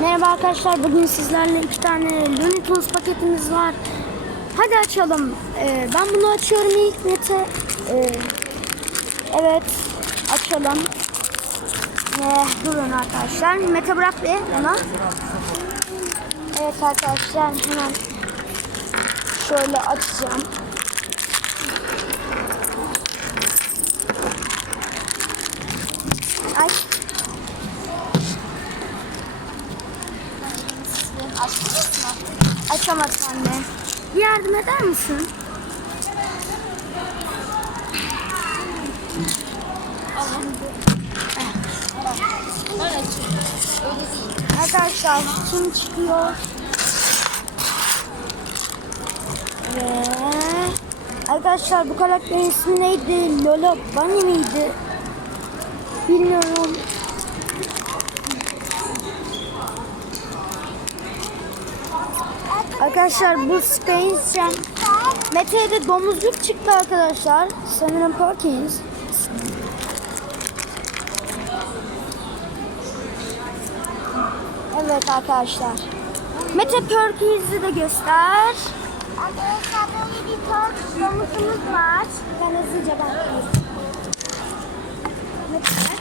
Merhaba arkadaşlar. Bugün sizlerle iki tane Looney Tunes paketimiz var. Hadi açalım. Ee, ben bunu açıyorum ilk Mete. Ee, evet. Açalım. Ee, durun arkadaşlar. Mete bırak bir bana. Evet arkadaşlar hemen şöyle açacağım. Açtınız mı? Açamadım anne. Bir yardım eder misin? Arkadaşlar kim çıkıyor? Ve arkadaşlar bu karakterin ismi neydi? Lola Bunny miydi? Bilmiyorum. Arkadaşlar bu Space Jam Mete'ye de domuzluk çıktı arkadaşlar. Sanırım Perkins. Evet arkadaşlar. Mete Perkins'i de göster. Arkadaşlar böyle bir domuzumuz var. Ben hızlıca bakayım. Mete.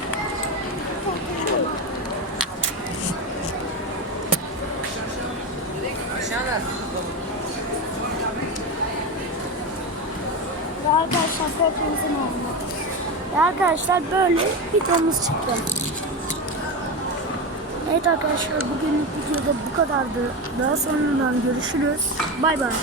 Arkadaşlar oldu. Ve arkadaşlar böyle bir domuz çıktı. Evet arkadaşlar bugünlük videoda bu kadardı. Daha sonradan görüşürüz. Bay bay.